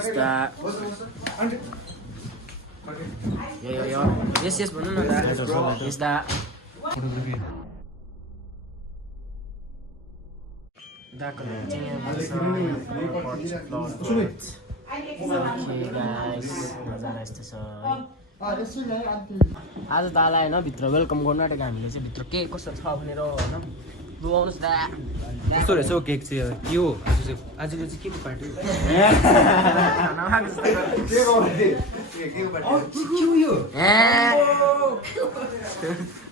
यो यस भन्नु न दा यस दा दाको चाहिँ यहाँ नजारा यस्तो छ है आज दालाई होइन भित्र वेलकम गर्नु आँटेको हामीले चाहिँ भित्र के कस्तो छ भनेर होइन लु आउनुहोस् दा कस्तो रहेछ हौ केक चाहिँ के हो आजको चाहिँ के को पार्टी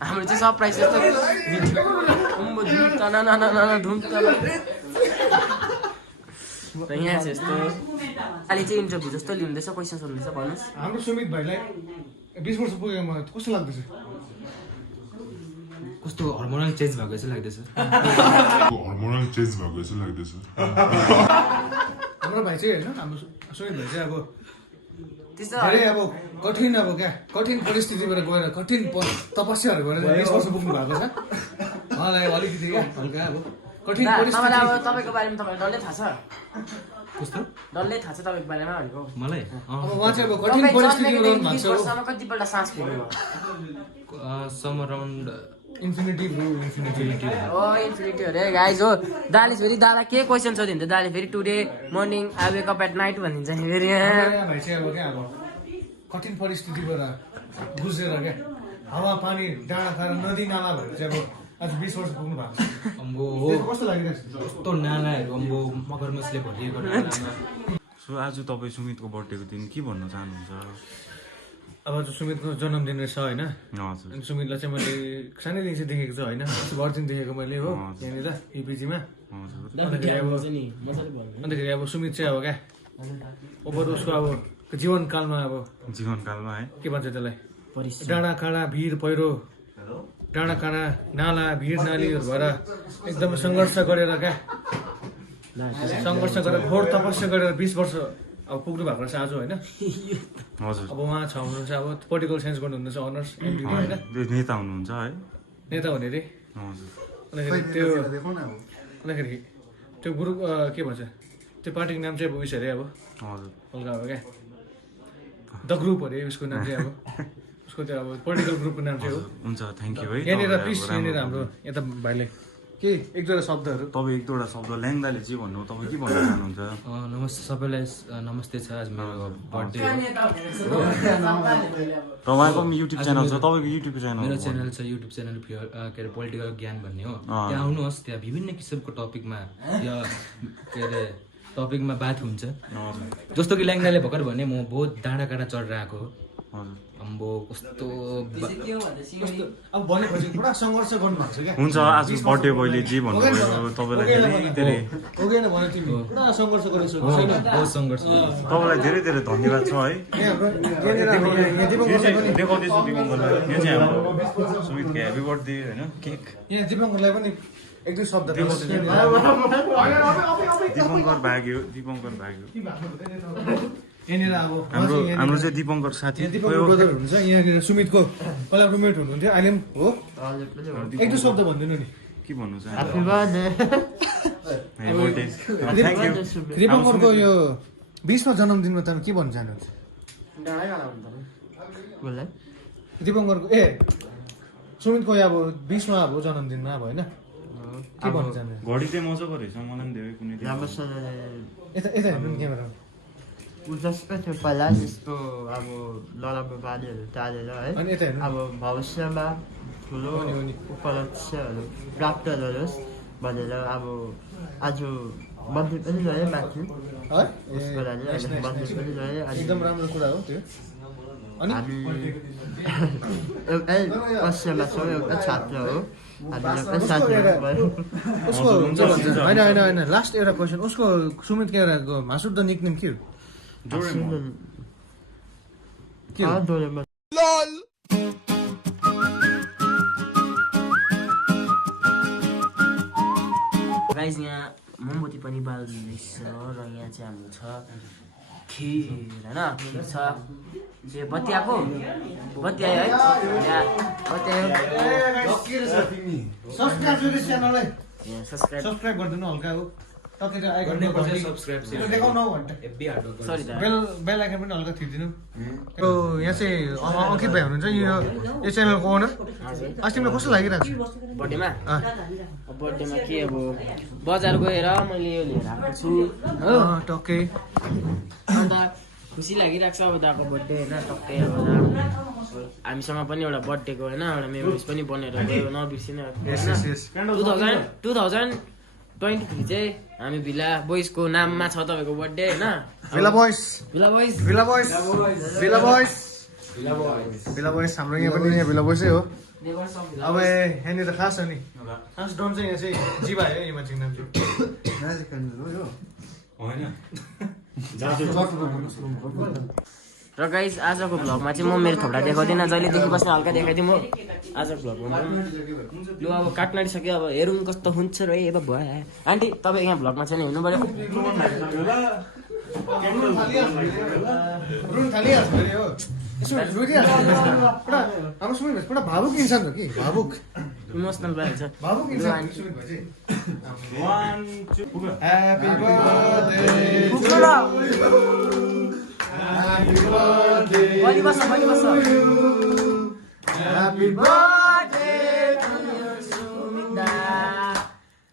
हाम्रो चाहिँ सरप्राइज जस्तो र यहाँ चाहिँ यस्तो अहिले चाहिँ इन्टरभ्यू जस्तो लिँदैछ क्वेसन सोध्दैछ भन्नुहोस् हाम्रो सुमित भाइलाई 20 वर्ष पुगेकोमा कस्तो लाग्दैछ कस्तो हर्मोनल चेन्ज भएको जस्तो लाग्दैछ हाम्रो भाइ चाहिँ होइन हाम्रो सुमित भाइ चाहिँ अब त्यस्तो धेरै अब कठिन परिस्थितिबाट गएर कठिन तपस्याहरू गरेर 20 वर्ष पुग्नु भएको छ उहाँलाई अलिकति क्या हल्का अब कठिन परिस्थिति तपाईँलाई अब तपाईँको बारेमा तपाईँलाई डल्लै थाहा छ कस्तो डल्लै थाहा छ तपाईँको बारेमा भनेको मलाई अब उहाँ चाहिँ अब कठिन परिस्थितिबाट रहनु भएको छ वर्षमा कतिपल्ट सास फेर्नु सम अराउन्ड इन्फिनिटी हो इन्फिनिटी हो रे गाइज हो दाले फेरि दादा के क्वेसन छ भने दाले फेरि today morning I wake up at night भनिन्छ नि फेरि भाइ चाहिँ अब क्या अब कठिन परिस्थितिबाट बुझेर क्या हावा पानी डाँडा खाएर नदी नाला भएर चाहिँ अब आज 20 वर्ष पुग्नु भएको छ अम्बो हो कस्तो लागिरहेको छ कस्तो नालाहरू अम्बो मगरमच्छले भरिएको नालामा सो आज तपाईँ सुमितको बर्थडेको दिन के भन्न चाहनुहुन्छ अब जो सुमितको जन्मदिन रहेछ होइन हजुर अनि सुमितलाई चाहिँ मैले सानैदेखि चाहिँ देखेको छु होइन बर्दिन देखेको मैले हो यहाँनिर युपिजीमा हजुर अन्तखेरि अब सुमित चाहिँ अब क्या ओभर उसको अब जीवनकालमा अब जीवनकालमा है के भन्छ त्यसलाई डाँडा काँडा भिर पहिरो डाँडा काँडा नाला भिर नालीहरू भएर एकदम सङ्घर्ष गरेर क्या सङ्घर्ष गरेर घोर तपस्या गरेर 20 वर्ष अब पुग्नु भएको रहेछ आज होइन हजुर अब उहाँ छ हुनुहुन्छ अब पोलिटिकल साइन्स गर्नुहुँदैछ अनर्स एमडीमा होइन त्यो नेता हुनुहुन्छ है नेता हुने रे हजुर अन्तखेरि त्यो ग्रुप के भन्छ त्यो पार्टीको नाम चाहिँ अब उयो अरे अब हजुर हल्का अब क्या द ग्रुप अरे उसको नाम चाहिँ अब उसको त्यो अब पोलिटिकल ग्रुपको नाम चाहिँ हो हुन्छ थ्याङ्क यू है यहाँनिर प्लिज यहाँनिर हाम्रो यता भाइले के एक दुईवटा शब्दहरू तपाईँ एक दुईवटा शब्द ल्याङ्दाले चाहिँ भन्नु तपाईँ के भन्न चाहनुहुन्छ नमस्ते सबैलाई नमस्ते छ आज मेरो बर्थडे तपाईँको पनि युट्युब च्यानल छ तपाईँको युट्युब च्यानल मेरो च्यानल छ युट्युब च्यानल के अरे पोलिटिकल ज्ञान भन्ने हो त्यहाँ आउनुहोस् त्यहाँ विभिन्न किसिमको टपिकमा या के अरे टपिकमा बात हुन्छ जस्तो कि ल्याङ्दाले भर्खर भने म बहुत डाँडा काँडा चढेर आएको हजुर अम्बो कस्तो अब भनेपछि पुरा सङ्घर्ष गर्नुभएको छ क्या हुन्छ आज बर्थडे बोयले जे भन्नुभयो तपाईँलाई धेरै धेरै ओगेन भने तिमी पुरा सङ्घर्ष गरिसक्यो छैन बहुत सङ्घर्ष तपाईँलाई धेरै धेरै धन्यवाद छ है देखाउँदैछु दिपङ्करलाई यो चाहिँ हाम्रो सुमितको ह्याप्पी बर्थडे होइन केक यहाँ दिपङ्करलाई पनि एक दुई शब्द दिपङ्कर भाग्यो यहाँनिर अब हाम्रो चाहिँ दिपङ्कर साथी दिपङ्कर ब्रदर हुनुहुन्छ यहाँनिर सुमितको पहिला रुममेट हुनुहुन्थ्यो अहिले पनि हो एक दुई शब्द भनिदिनु नि के भन्नु चाहनुहुन्छ दिपङ्करको यो 20मा जन्मदिनमा तपाईँ के भन्न चाहनुहुन्छ दिपङ्करको सुमितको अब 20मा अब जन्मदिनमा अब होइन के भन्न चाहनुहुन्छ घडी चाहिँ मजाको रहेछ मलाई पनि धेरै कुनै यता यता हेर्नु नि क्यामेरा जस्तो थियो पहिला जस्तो अब नराम्रो बानीहरू टालेर है अनि यता हेर्नु अब भविष्यमा ठुलो उपलक्ष्यहरू प्राप्त गरोस् भनेर अब आज मन्दिर पनि गएँ माथि है उसको लागि मन्दिर पनि गएँ अनि एकदम राम्रो कुरा हो त्यो अनि हामी एउटै कक्षामा छौँ एउटा छात्र हो हामी एउटै साथीहरू भयो उसको हुन्छ भन्छ होइन होइन होइन लास्ट एउटा क्वेसन उसको सुमित केराको मासुद द निकनेम के हो डोरेमोन गाइज यहाँ मोमबत्ती पनि बाल्दैछ र यहाँ चाहिँ हाम्रो छ खिर होइन खिर छ यो बत्ती आएको बत्ती आयो है यहाँ बत्ती आयो यहाँ सब्सक्राइब सब्सक्राइब गरिदिनु हल्का हो टक्कै आइकन सब्सक्राइब देखाउन हौ घन्टा सरी दा बेल आइकन पनि हल्का थिचिदिनु यो यहाँ चाहिँ अङ्कित भाइ हुनुहुन्छ यो च्यानलको ओनर आज तिमीलाई कस्तो लागिरहेको छ बर्थडेमा बर्थडेमा के अब बजार गएर मैले यो लिएर आएको छु हो टक्कै अन्त खुसी लागिरहेको छ अब दाको बर्थडे होइन टक्कै अब हामीसँग पनि एउटा बर्थडेको होइन एउटा मेमोरिज पनि बनेर गयो नबिर्सिने 2023 चाहिँ हामी भिला बोइजको नाममा छ तपाईँको बर्थडे होइन भिला बोइस भिला बोइज भिला बोइस भिला बोइस भिला बोइस हाम्रो यहाँ पनि यहाँ भिला बोइसै हो अब यहाँनिर खास हो नि खास डन चाहिँ यहाँ चाहिँ जीवा हो यो मान्छेको नाम चाहिँ र गाइस आजको भ्लगमा चाहिँ म मेरो थोपडा देखाउँदिनँ जहिले देखि बस्ने हल्का देखाइदिउँ म आजको भ्लगमा लु अब काट्न आँटिसक्यो अब हेरौँ कस्तो हुन्छ र ए भयो आन्टी तपाईँ यहाँ भ्लगमा छैन हेर्नु पऱ्यो पुरा भावुक इन्सान हो कि भावुक इमोसनल भइहाल्छ भावुक इन्सान Happy birthday to you. Happy birthday to you. Happy birthday to you, Sumita.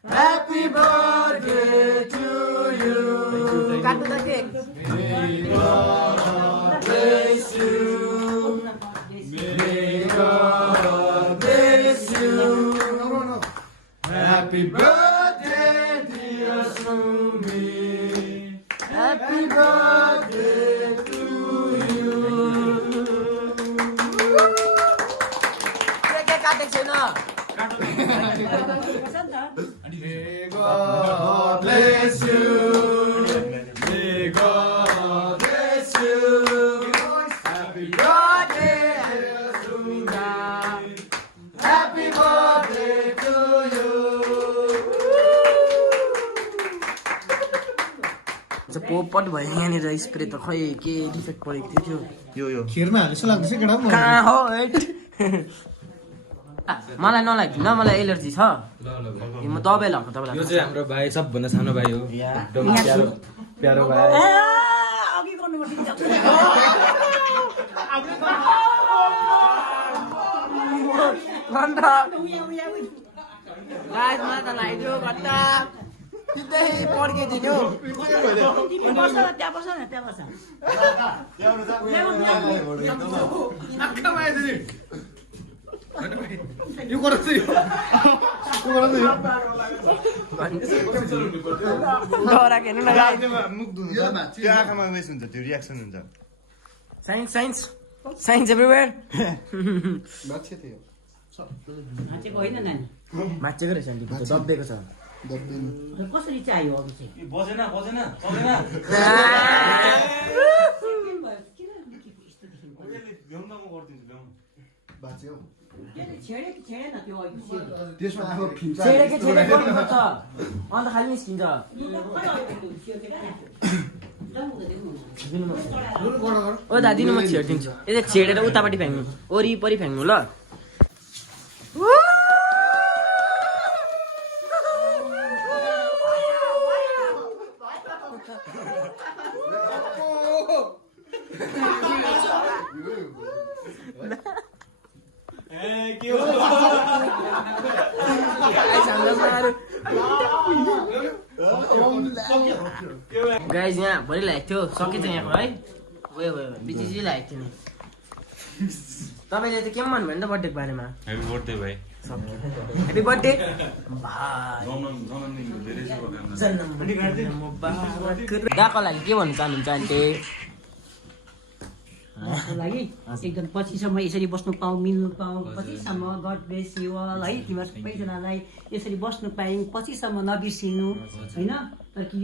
Happy birthday to you. Cut the cake. May God bless you. May God bless you. Happy birthday, dear Sumi. Happy birthday to you. Cake काटेको छैन May God bless you. May God bless you. Happy birthday, dear Sumi. Happy birthday to you. पोपट भयो यहाँनिर spray त खै के defect परेको थियो यो खिरमा हाले जस्तो लाग्दैछ केटा कहाँ हो मलाई नलाग्दैन मलाई एलर्जी छ म दबाई लगाएको यो तपाईँलाई चाहिँ हाम्रो भाइ सबभन्दा सानो भाइ हो एकदम प्यारो भाइ मलाई त लगाइदियो घन्टा सिधै पड्किदिन्यो यो गर चाहिँ डरा खेल्नु न मुख धुन्छ त्यो आँखामा उयस हुन्छ त्यो रियाक्सन हुन्छ साइन्स साइन्स साइन्स एभ्रिवेयर माछेको रहेछ नि दब्बेको छ कसरी चाहियो अरू चाहिँ बजेन बजेन बजेन छेडेन त्यो त्यसमा अब छेडेको गर्नुपर्छ अन्त खालि निस्किन्छ ओ दा दिनु म छेडिदिन्छु यसले छेडेर उतापट्टि फ्याँक्नु वरिपरि फ्याँक्नु ल गाइज यहाँ भरि लागेको थियो सकिन्छ यहाँको है उयो बिचिची लागेको थियो नि तपाईँले चाहिँ के भन्नुभयो नि त बर्थडेको बारेमा ह्यापी बर्थडे भाइ ह्याप्पी बर्थडे दाको लागि के भन्नु चाहनुहुन्छ आन्टी लागि एकदम पछिसम्म यसरी बस्नु पाऊ मिल्नु पाऊ पछिसम्म गड ब्लेस यु अल है तिमीहरू सबैजनालाई यसरी बस्नु पायौँ पछिसम्म नबिर्सिनु होइन तर कि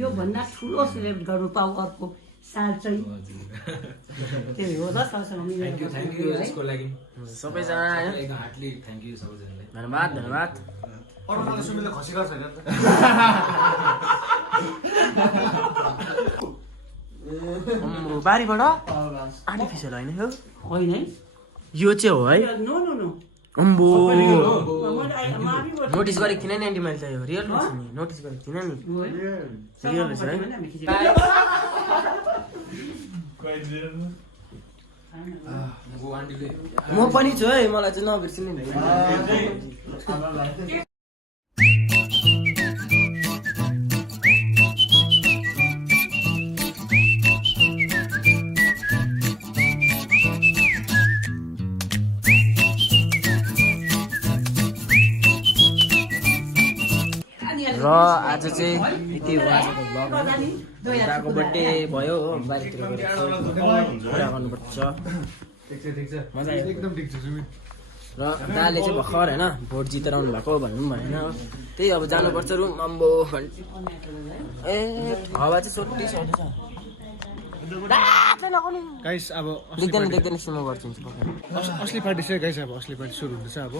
योभन्दा ठुलो सेलिब्रेट गर्नु पाऊ अर्को साल चाहिँ त्यही हो ल सबैसँग सबैजना धन्यवाद धन्यवाद अरूलाई सुमिले खसी गर्छ बारीबाट आर्टिफिसियल होइन यो होइन है यो चाहिँ हो है नो नो नो अम्बो नोटिस गरेको थिइनँ नि आन्टी मैले त यो रियल रहेछ नि नोटिस गरेको थिइनँ नि रियल रहेछ है म पनि छु है मलाई चाहिँ नबिर्सिनु नि र आज चाहिँ यति हो आजको भ्लग बर्थडे भयो हो बाहिरतिर कुरा गर्नुपर्छ मजा आयो एकदम ठिक छ सुमित र दाले चाहिँ भर्खर होइन भोट जितेर आउनु भएको भनौँ भएन त्यही अब जानुपर्छ रुम अम्बो ए हावा चाहिँ सोटी छ गाइस अब देख्दैन सुन्नु गर्छु असली पार्टी चाहिँ गाइस अब असली पार्टी सुरु हुँदैछ अब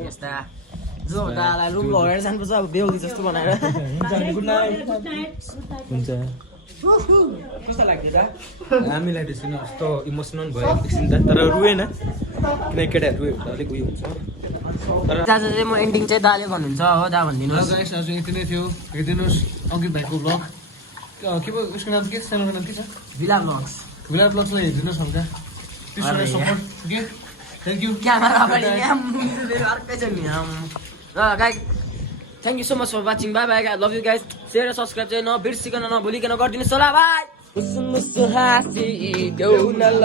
यस्ता जो दालाई रुम लगेर जानुपर्छ अब बेहुली जस्तो बनाएर हुन्छ कस्तो लाग्यो दा हामीलाई त्यसरी कस्तो इमोसनल भयो एकछिन त तर रुएन किनकि केटाहरू रुयो भने त अलिक उयो हुन्छ तर आज चाहिँ म एन्डिङ चाहिँ दाले भन्नुहुन्छ हो दा भनिदिनुहोस् गाइस आज यति नै थियो हेरिदिनुहोस् अङ्कित भाइको ब्लग के पो उसको नाम के छ च्यानलको नाम के छ भिला ब्लग्स भिला ब्लग्सलाई हेरिदिनुहोस् हल्का त्यसको सपोर्ट के थ्याङ्क यू क्यामेरा अगाडि अर्कै छ नि र guys thank you so much for watching bye bye love you guys share र सब्सक्राइब चाहिँ नबिर्सिकन नभुलिकन गरिदिनुहोस् होला बाई मुसु मुसु हाँसी देऊ न ल